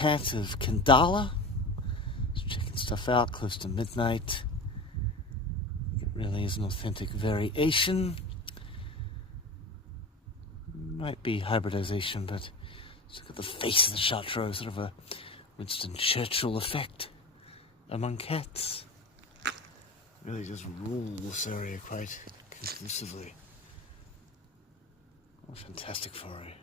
cat of Khandallah. Just checking stuff out close to midnight. It really is an authentic variation. Might be hybridization, but let's look at the face of the Chartreux, sort of a Winston Churchill effect among cats. Really just rule this area quite conclusively. What a fantastic foray.